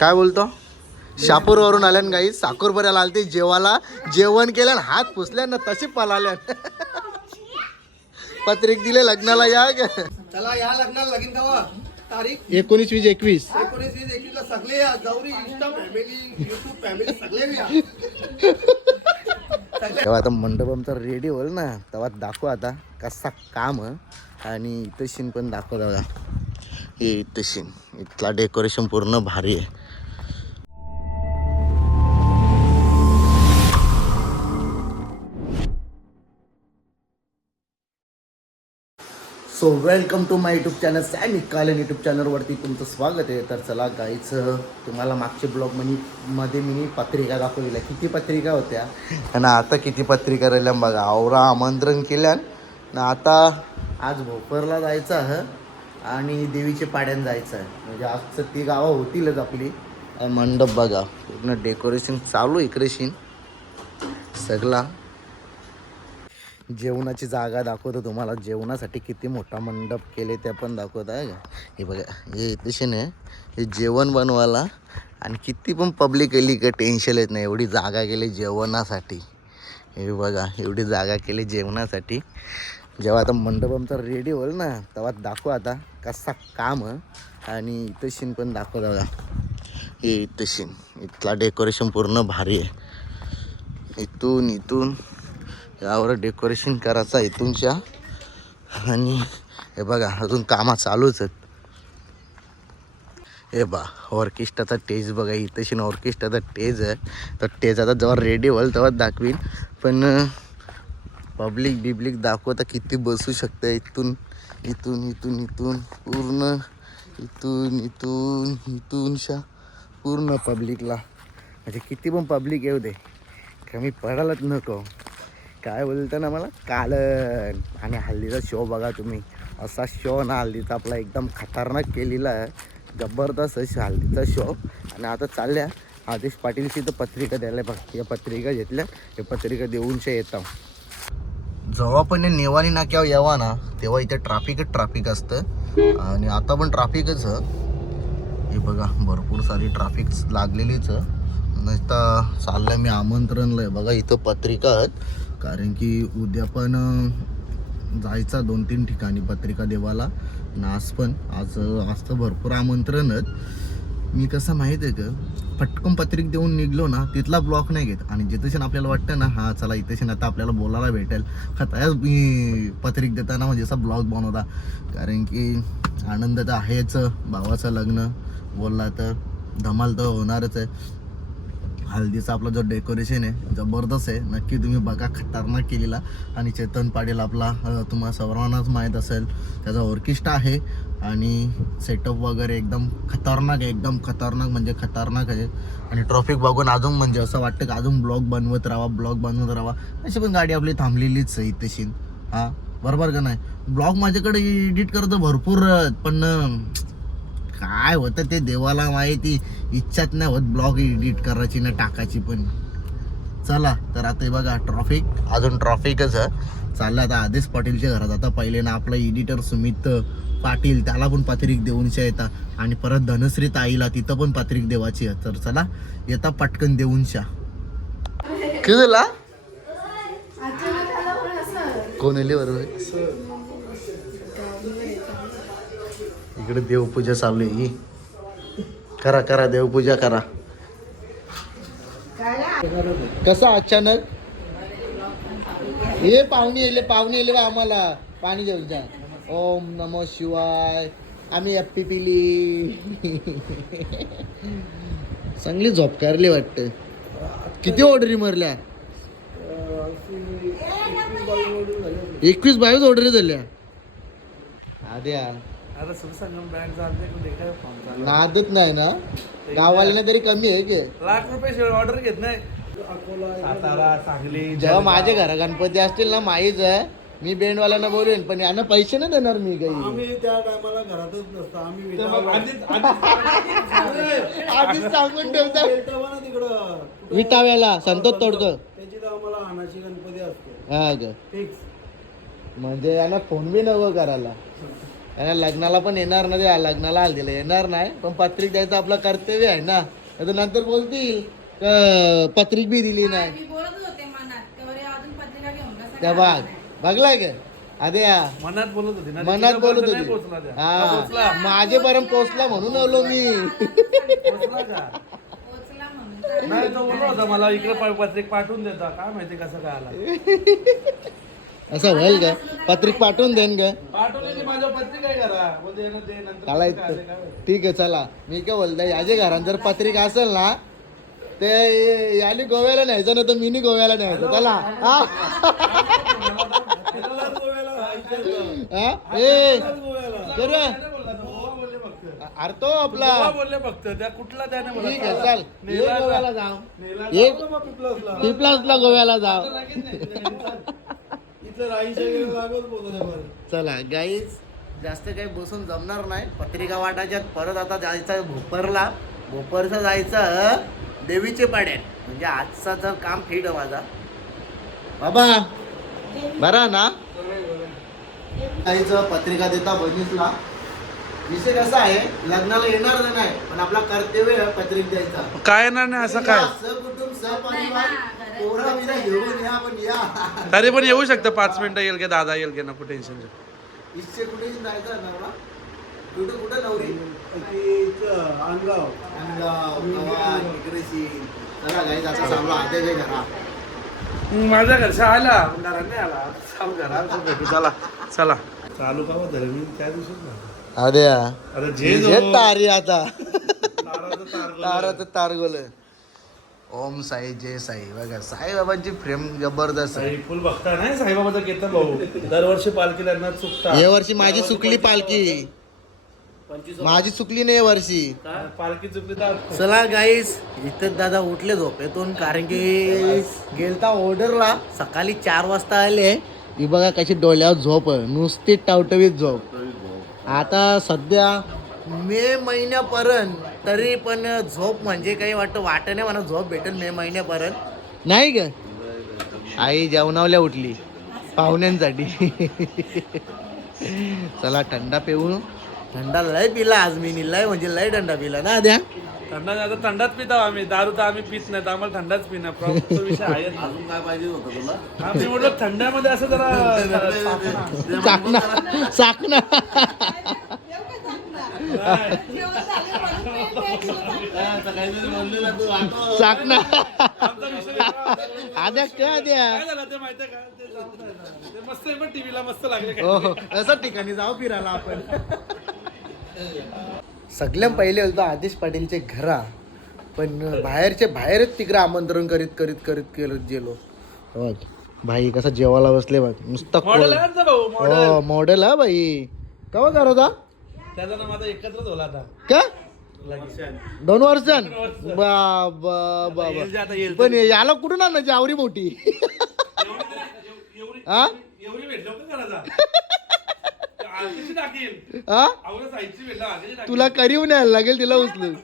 काय बोलतो? शापूर वरून आल्यान गाई साकोरपर्यंत आलते जेवाला. जेवण केलं हात पुसल्या ना तशी पळाल्या. पत्रिक दिले लग्नाला या. चला या लग्नाला लगीन कवा तारीख 19-20-21 19-20-21 ला सगळे या. Gauri Insta family YouTube family सगळे या. तेव्हा आता मंडप आमचा रेडी होईल ना तेव्हा दाखव आता कसा काम आणि इथं शीन पण दाखव दादा. हे इथं शीन इथला डेकोरेशन पूर्ण भारी आहे. So welcome to my YouTube channel सॅमी कालन यूट्यूब चॅनलवरती तुमचं स्वागत आहे. तर चला गाईचं तुम्हाला मागच्या ब्लॉगमध्ये मी पत्रिका दाखवलेल्या किती पत्रिका होत्या आणि आता किती पत्रिका राहिल्या बघा. आवरा आमंत्रण केल्या ना आता आज भोपरला जायचं आहे आणि देवीचे पाड्यान जायचं आहे. म्हणजे आजचं ती गावं होतीलच आपली. मंडप बघा पूर्ण डेकोरेशन चालू इकडे शीन सगळा. जेवणाची जागा दाखवतो तुम्हाला. जेवणासाठी किती मोठा मंडप केले ते पण दाखवत आहे का. हे बघा हे इथेशन आहे हे जेवण बनवायला आणि किती पण पब्लिक केली का टेन्शन येत नाही. एवढी जागा केली जेवणासाठी. हे बघा एवढी जागा केली जेवणासाठी. जेव्हा आता मंडप आमचा रेडी होईल ना तेव्हा दाखव आता कसा काम आणि इथेशीन पण दाखव बघा. हे इथेशीन इथला डेकोरेशन पूर्ण भारी आहे. इथून यावर डेकोरेशन करायचं इथूनच्या. आणि हे बघा अजून कामा चालूच आहेत. हे बा ऑर्केस्ट्राचा टेज बघा इथेशी ऑर्केस्ट्राचा टेज आहे. तर टेज आता जेव्हा रेडी होईल तेव्हा दाखवीन. पण पब्लिक बिब्लिक दाखवता किती बसू शकतं. इथून पूर्ण इथूनशा पूर्ण पब्लिकला म्हणजे किती पण पब्लिक येऊ दे कमी पडायलाच नको. काय बोलतं ना मला कालन. आणि हल्दीचा शो बघा तुम्ही. असा शो ना हल्दीचा आपला एकदम खतरनाक केलेला आहे. जबरदस्त अशी हल्दीचा शो. आणि आता चालल्या आदेश पाटीलची तर पत्रिका द्यायला बघ. या पत्रिका घेतल्या हे पत्रिका देऊनशा येतं. जेव्हा पण नेवानी नाक्यावर यावा ना तेव्हा इथे ट्राफिक असतं आणि आता पण ट्राफिकच. हे बघा भरपूर सारी ट्राफिक लागलेलीच. नुसतं चाललं मी आमंत्रणला आहे बघा. इथं पत्रिका आहेत कारण की उद्या पण जायचं 2-3 ठिकाणी पत्रिका देवाला. आज तर भरपूर आमंत्रण आहेत. मी कसं माहीत आहे का पटकन पत्रिक देऊन निघलो ना तिथला ब्लॉक नाही घेत. आणि जिथेशन आपल्याला वाटतं ना हा चला इथेशन आता आपल्याला बोलायला भेटेल का मी पत्रिक देताना म्हणजे असा ब्लॉग बनवता. कारण की आनंद तर आहेच. भावाचं लग्न बोलला तर धमाल तर होणारच आहे. हल्दीचा आपला जो डेकोरेशन आहे जबरदस्त आहे. नक्की तुम्ही बघा खतरनाक केलेला. आणि चेतन पाटील आपला तुम्हाला सर्वांनाच माहीत असेल त्याचा ऑर्केस्ट्रा आहे आणि सेटअप वगैरे एकदम खतरनाक म्हणजे खतरनाक आहे. आणि ट्रॉफिक बघून अजून म्हणजे असं वाटतं की अजून ब्लॉग बनवत राहा. अशी पण गाडी आपली थांबलेलीच आहे इथेशी. हां बरोबर का नाही. ब्लॉग माझ्याकडे एडिट करतो भरपूर पण काय होतं ते देवाला माहिती. इच्छाच नाही होत ब्लॉग एडिट करायची ना टाकायची पण. चला तर आता हे बघा अजून ट्रॉफिकच चाललं. आता आदेश पाटीलच्या घरात आता पहिले ना आपला एडिटर सुमित पाटील त्याला पण पत्रिक देऊनशा येतात. आणि परत धनश्री ताईला तिथं पण पत्रिक देवाची आहे. तर चला येता पटकन देऊनशा. कितीला कोण आले बरोबर. इकडे देवपूजा चालू आहे. करा देवपूजा करा. कसं अचानक हे पाहुणे येले आम्हाला पाणी घेऊन जा. ओम नमो शिवाय. आम्ही एप्पी पिली. चांगली झोप करली वाटतं. किती ऑर्डरी मारल्या? 21-22 ऑर्डरी झाल्या. आद्या नादत नाही ना गावाला तरी कमी आहे की ₹1,00,000 ऑर्डर घेत नाही. सातारा सांगली जेव्हा माझे घर गणपती असतील ना माहीच आहे मी बँडवाल्यांना बोलवेन पण यांना पैसे नाही देणार मी काही. आम्ही त्या टायमाला घरातच नसतो. आम्ही आधीच सांगून ठेवतो तिकडं विटाव्याला संतोष तोडकर त्याची तर आम्हाला अनाची गणपती असतो हा ग. फिक्स. म्हणजे यांना फोन बी नको करायला. आणि लग्नाला पण येणार ना ते, लग्नाला हल्दीला येणार नाही, पण पत्रिक द्यायचं आपलं कर्तव्य आहे ना. आता नंतर बोलतील पत्रिक बी दिली नाही. मी बोलतच होते मनात तेवढे अजून पत्रिका घेऊन कसं त्या काय बघलाय का अरे मनात बोलत होती ना, मनात बोलत नाही होती. पोहोचला त्या. हा माझेपर्यंत पोहोचला म्हणून आलो मी. पोहोचला का? पोचला म्हणून नाही तो बोलला होता मला इकडे पत्रिक पाठवून देता, काय माहिती कसं काय आला. असं होईल का? पत्रिक पाठवून देईन का? पाठवले की माझ्या पत्रिक काय करा बोलते ना ते नंतर चला काय आले, काय माहिती. ठीक आहे चला. मी काय बोलतो याचे घरात जर पत्रिक असेल ना ते याने गोव्याला न्यायचं ना तर मीनी गोव्याला न्यायचं. चला हा? तिला गोव्याला जायचं. हा? ए गोव्याला. कर नाही बोलला तो, गोवा बोलले फक्त. अरे तो आपला गोवा बोलले फक्त, त्या कुठला त्याने बोलला. ठीक आहे चल ये नेला गोव्याला जाऊ. नेला ये जाऊ ना मग पिपलासला. पिपलासला गोव्याला जाऊ. इथं राईच्या गेलं लागत बोलतो बरं. चला गाईज जास्त काही बसून जमणार नाही. पत्रिका वाटायच्यात परत आता जायचं भोपरला. भोपरचं जायचं देवीचे पाड्यात. म्हणजे आजचा जर काम फिट आहे माझा बाबा बरा ना. जायचं पत्रिका देता बहिणीसला. विषय कसा आहे लग्नाला येणार नाही पण आपला कर्तव्य आहे पत्रिक द्यायचा. काय नाही असं काय, सहकुटुंब सहपरिवार पोरा बिरा घेऊन या पण या. तरी पण येऊ शकतं 5 मिनिटं येईल की दादा येईल की नको टेन्शन. इच्छे कुठे जायचं नवरा कुठं कुठं नवरी अंगाव अंगाव गव्हाण, इकडेची. चला गाईज आता चाललो आद्याच्या घरा. माझ्या घरच्या आला घरात नाही आला चालू घरात भेटू. चला चला चालू का होत मी त्या दिवशी आद्या आता जे तारी आता ताराचं ताराचं तारगोल. ओम साई जय साई बघा साईबाबांची फ्रेम जबरदस्त आहे. फुल बघता नाही साईबाबाचा कीर्तन भाऊ दरवर्षी पालखीला न चुकता. या वर्षी माझी चुकली पालखी. माझी चुकली नाही या वर्षी. पालखी चुकली तर चला गाईस इथं दादा उठले झोपेतून कारण की गेलता ऑर्डरला सकाळी 4 वाजता आले. ही बघा कशी डोळ्यावर झोप आहे, नुसती टावटवीत झोप. आता सध्या मे महिन्यापर्यंत तरी पण झोप म्हणजे काही वाटत नाही मला झोप भेटेल मे महिन्यापर्यंत नाही ग. आई जेवणावल्या उठली पाहुण्यांसाठी. चला थंडा पिऊ. थंडा लय पिला आज मी लय म्हणजे लय थंडा पिला ना द्या. थंडा आता थंडाच पितो आम्ही, दारू तर आम्ही पित नाही, तर आम्हाला थंडाच पिणं प्रॉब्लेम विषय आहे. अजून काय पाहिजे होतं तुला? आम्ही म्हटलं थंड्यामध्ये असं जरा चाकणा चाकणा चाकणा आमचा विषय वेगळा होता. आद्या का द्या. काय झालं ते माहितीये का, ते जाऊ दे ना. ते मस्त आहे पण टीव्हीला मस्त लागले काय. हो असं ठिकाणी जाऊ फिरायला आपण. सगळ्यात पहिले होतो आदेश पाटीलचे घरा पण बाहेरचे बाहेरच तिकडे आमंत्रण करीत करीत करीत करत गेलो. बघ भाई कसा जेवायला बसले बघ नुसतं मॉडेल आहे ना भाऊ मॉडेल. हो मॉडेल हा भाई. कवा करत हा त्याचा ना माझा एकत्रच होला आता का लगेच. 2 वर्षां बाबा बाबा येईल जे आता येईल. पण याला कुठून आणायची आवरी मोठी हा एवढी भेटलो का करायचा आधीची टाकील हा आवडं साईडची भेटला आधीची टाकील. तुला करीव न्यायला लागेल तिला उचलून.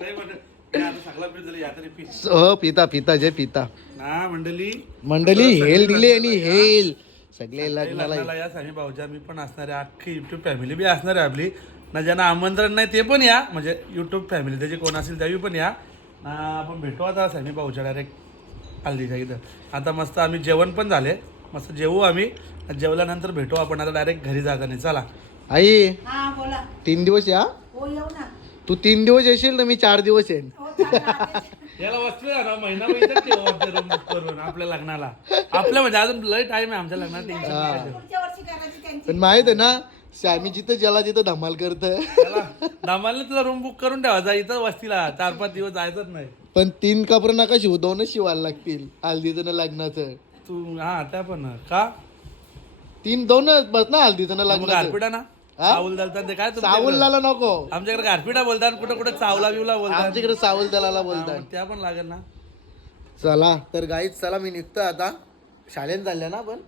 नाही म्हणत, हे आता सगळा पीठ झालं, या तरी पीठ. हो पिता पिता जे पिता ना मंडळी मंडळी हेल दिली आणि हेल सगळे लग्नाला लग्नाला या सामी भाऊजा मी पण असणार आहे, अख्खी युट्यूब फॅमिली बी असणार आहे आपली ना. ज्यांना आमंत्रण नाही ते पण या, म्हणजे युट्यूब फॅमिली त्याची कोण असेल त्यावी पण या ना. आपण भेटू आता सामी भाऊच्या डायरेक्ट हल्दीच्या इथं. आता मस्त आम्ही जेवण पण झाले, मस्त जेवू आम्ही. जेवल्यानंतर भेटू आपण आता डायरेक्ट घरी जागा नाही. चला आई हा बोला 3 दिवस या. हो येऊ ना तू 3 दिवस येशील तर मी 4 दिवस येईन. हो चालेल. याला वस्तू ना महिना रूम बुक करून आपल्या लग्नाला. आपल्या म्हणजे अजून लय टाइम आहे आमच्या लग्नात. टेन्शन पुढच्या वर्षी करायची त्यांची पण माहित आहे ना श्यामी जिथं ज्याला तिथं धमाल करत. त्याला दामाला तुला रूम बुक करून ठेवायचा इथं वस्तीला. 4-5 दिवस जायचंच नाही. पण 3 कपडे नका शिवू, 2च शिवायला लागतील हल्दीचं लग्नाचं. तू हा त्या पण का 2च बस ना हल्दीचं लग्नाचं. गारपिटा ना हा? चावल दलतात ते काय तुमच्याकडे? सावलला नको. आमच्याकडे गारपिटा बोलतात, कुठं कुठं चावला बिवला बोलतात. आमच्याकडे सावल दलाला हा, बोलतात. मग त्या पण लागेल ना. चला तर गाईच चला मी निघतो आता. शाळेत चालल्या ना आपण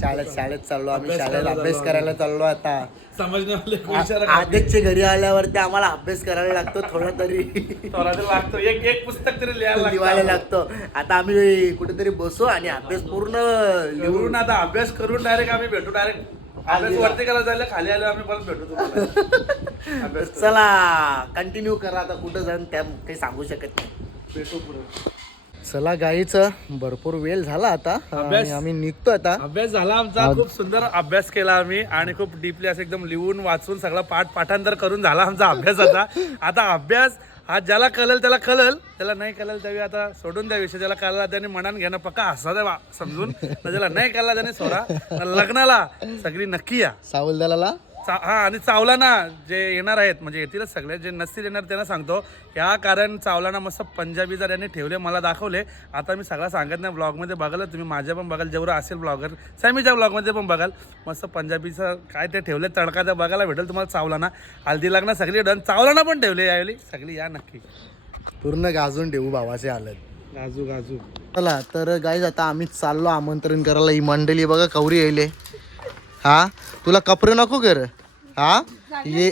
शाळेत चाललो आम्ही. शाळेत अभ्यास करायला चाललो आता. समजण्यावाले आदेशच्या घरी आल्यावरती आम्हाला अभ्यास करायला लागतो थोडा तरी. लागतो एक पुस्तक तरी लिहायला लिवायला लागतं. लागतो. आता आम्ही कुठेतरी बसू आणि अभ्यास पूर्ण लिहून लिहून आता अभ्यास करून डायरेक्ट आम्ही भेटू डायरेक्ट अभ्यास वरती करायला जायला खाली आलो आम्ही परत भेटू तुम्हाला अभ्यास करू. चला कंटिन्यू करा आता कुठं जाऊन त्या काही सांगू शकत नाही. भेटू पुढे. चला गाईच भरपूर वेळ झाला आता अभ्यास? आणि आम्ही निघतो आता. अभ्यास झाला आमचा खूप सुंदर अभ्यास केला आम्ही आणि खूप डीपली असं एकदम लिहून वाचून सगळं पाठांतर करून झाला आमचा अभ्यास. आता अभ्यास हा ज्याला कळल त्याला कळल, त्याला नाही कळल त्यावेळी आता सोडून द्या विषय. ज्याला कळला त्याने मनान घेणं पक्का हसा द्या समजून, ज्याला नाही कळला त्याने सोडा. लग्नाला सगळी नक्की या. सावलदाराला हा आणि चावलाना जे येणार आहेत म्हणजे येतीलच सगळे, जे नसतील येणार त्यांना सांगतो ह्या कारण चावलाना मस्त पंजाबी जर यांनी ठेवले मला दाखवले. आता मी सगळं सांगत नाही, ब्लॉगमध्ये बघाल तुम्ही, माझ्या पण बघाल जेवढं असेल ब्लॉगर सॅमीच्या ब्लॉगमध्ये पण बघाल. मस्त पंजाबीचं काय ते ठेवले तडका त्या बघायला भेटेल तुम्हाला. चावलाना हल्दी लग्न सगळी डन, चावलाना पण ठेवले यावेळी सगळी. या नक्की पूर्ण गाजून ठेवू भावाचे हालत. गाजू गाजू. चला तर गाईज आता आम्ही चाललो आमंत्रण करायला. ही मंडळी बघा कवरी यायले. हा तुला कपडे नको कर. हा ये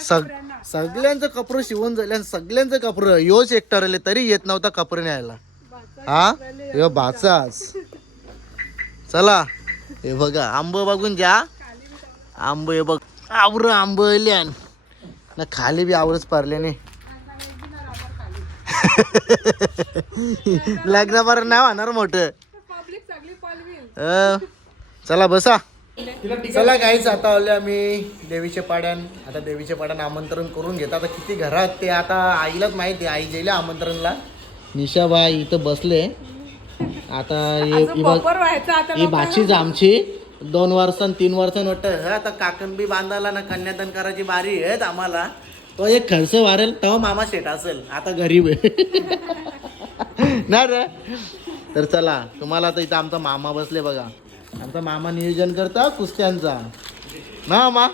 सगळ्यांचं कपडं शिवून झाले, सगळ्यांचं कपडं योच एकटा राहिले तरी येत नव्हता कपडे न्यायला. हा यो भाचाच. चला हे बघा आंब बघून घ्या. आंब हे बघ आवर आंब ल्यान ना खाली बी आवरच पारल्याने. लग्न बरं नाही होणार मोठं. चला बसा. चला गाईच आता आले आम्ही देवीच्या पाड्यान. आता देवीच्या पाड्यान आमंत्रण करून घेतात. आता किती घरात ते आता आईलाच माहिती. आई गेल्या आमंत्रणला. निशाबाई इथं बसले. आता ही बाचीच आमची 2 वर्षां 3 वर्षां वाटतं. आता काकणबी बांधायला ना कन्यादान करायची बारी आहेत आम्हाला. तो एक खर्च वारेल तेव्हा मामा शेट असेल. आता गरीब आहे ना रे. तर चला तुम्हाला आता इथं आमचा मामा बसले बघा. आमचा मामा नियोजन करता कुस्त्यांचा ना. मामा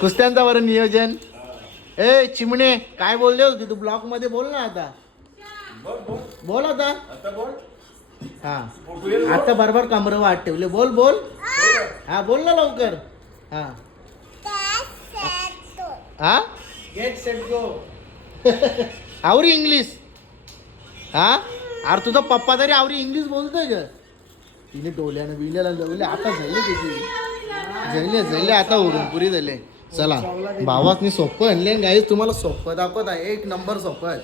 कुस्त्यांचा बरं नियोजन. ए चिमणे काय बोलले होते तू ब्लॉक मध्ये? बोल ना आता. बोल आता. हा आता बरोबर कमर वाट ठेवले. बोल बोल. हा बोल ना लवकर. हा हा गेट सेट गो. आवरी इंग्लिश. हा अरे तुझा पप्पा तरी आवरी इंग्लिश बोलतोय ग. तिने डोल्यानं बिल्याला लावले. आता झाले त्याची झाले आता उडून पुरी झाले. चला भावासनी सोपं आणले गाईज. तुम्हाला सोपं दाखवत आहे. 1 नंबर सोपं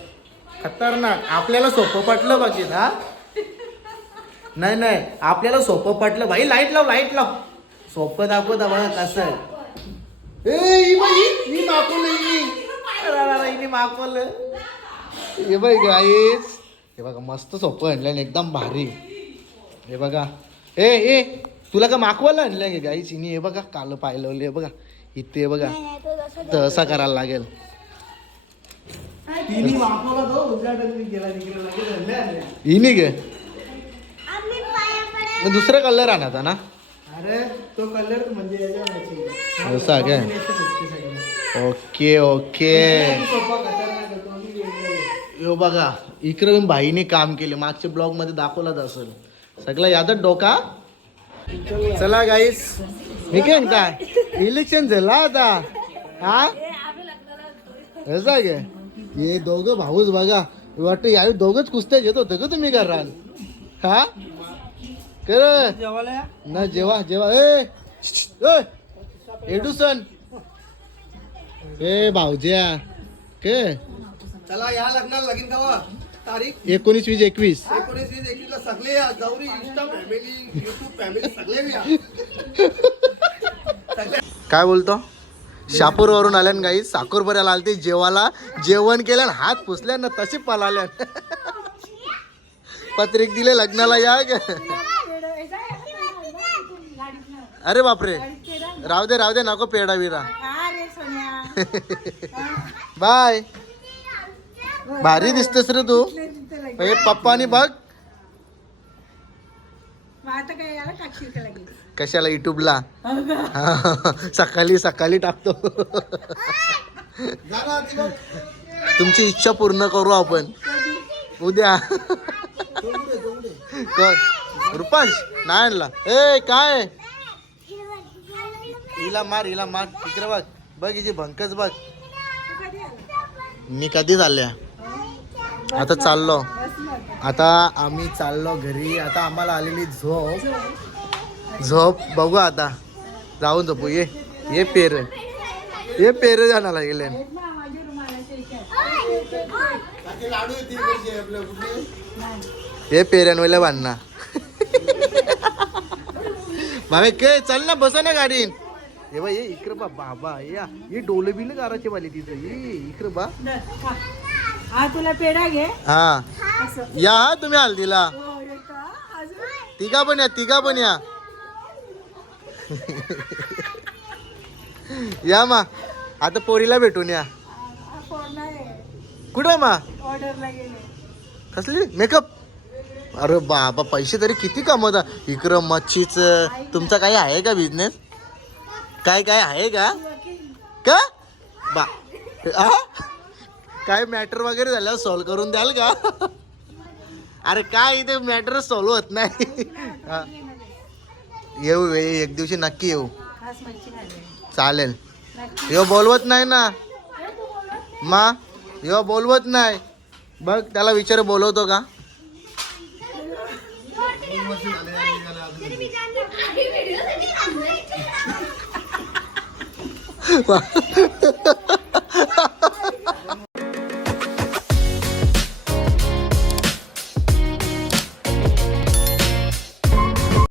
खतरनाक. आपल्याला सोपं पटलं बाकी. हा नाही नाही आपल्याला सोपं पटलं भाई. लाईट लाव लाईट लाव. सोपं दाखवत बघा कसं. मागवलं हे बघ गाईज. हे बघा मस्त सोपं आणलं एकदम भारी. हे बघा ए तुला का माकवायला आणलं गे गाई चिनी. हे बघा काल पाहिलं बघा इथे. हे बघा तसा करायला लागेल. इनी गे दुसरा कलर आणता ना. अरे तो कलर म्हणजे असा काय. Okay okay. यो बघा इकडे भाईने काम केले. मागच्या ब्लॉग मध्ये दाखवलाच असेल. सगळं यादच डोका. चला गाईस मी काय इलेक्शन झालं आता. हा असं गे हे दोघं भाऊच बघा. वाटतं यावेळी दोघंच कुस्त्या घेत होतं का तुम्ही घरात. हा कर ना जेवा जेवा. ए एडुसन ए भाऊज्या के. चला या लग्नाला लगीन कवा तारीख 19, 20, 21. 19, 20, 21 ला सगळे या. Gauri Insta family YouTube family सगळे या. काय बोलतो? शापूर वरून आल्यान गाई. साकोरपर्यंत आलते जेवाला. जेवण केल्यान हात पुसल्या ना तसे पळाल्या. पत्रिक दिले लग्नाला या. अरे बापरे राहू दे नको पेडा बिरा. बाय. भारी दिसतेस रे तू. पप्पानी बघ कशाला युट्यूबला सकाळी टाकतो. तुमची इच्छा पूर्ण करू आपण उद्या. रुपांश नाही आणला. ए काय हिला मार तिकडे बघ. बघ हिची भंकच बघ. मी कधी चालल्या. आता चाललो. आता आम्ही चाललो घरी. आता आम्हाला आलेली झोप. झोप बघू आता जाऊन झोपू ये पेर जाणार गेले त्याचे लाडू येतील कसे आपल्या कुठे हे पेऱ्यांवरला बांधणार बाबा के चल ना बसा ना गाडीन हे बा ये इकडे बा बाबा या ये डोले बिल गाराचे वाली तिथं ये इकडे बा हा तुला पेढा घे हा या हा तुम्ही हल्दीला हो, येतो. अजून तिघा पण या या मा आता पोरीला भेटून या हा फोन नाही कुठं मा ऑर्डरला गेले कसली मेकअप अरे बाबा पैसे तरी किती कमवता इकडं मच्छीच तुमचा काही आहे का बिझनेस काय आहे का का बा आ? काय मॅटर वगैरे झालं सॉल्व करून द्याल का अरे काय इथे मॅटर सॉल्व होत नाही हा. येऊ एक दिवशी नक्की येऊ खास मच्छी खाल्ली चालेल यो बोलवत नाही ना मा यो बोलवत नाही बघ त्याला विचार बोलवतो का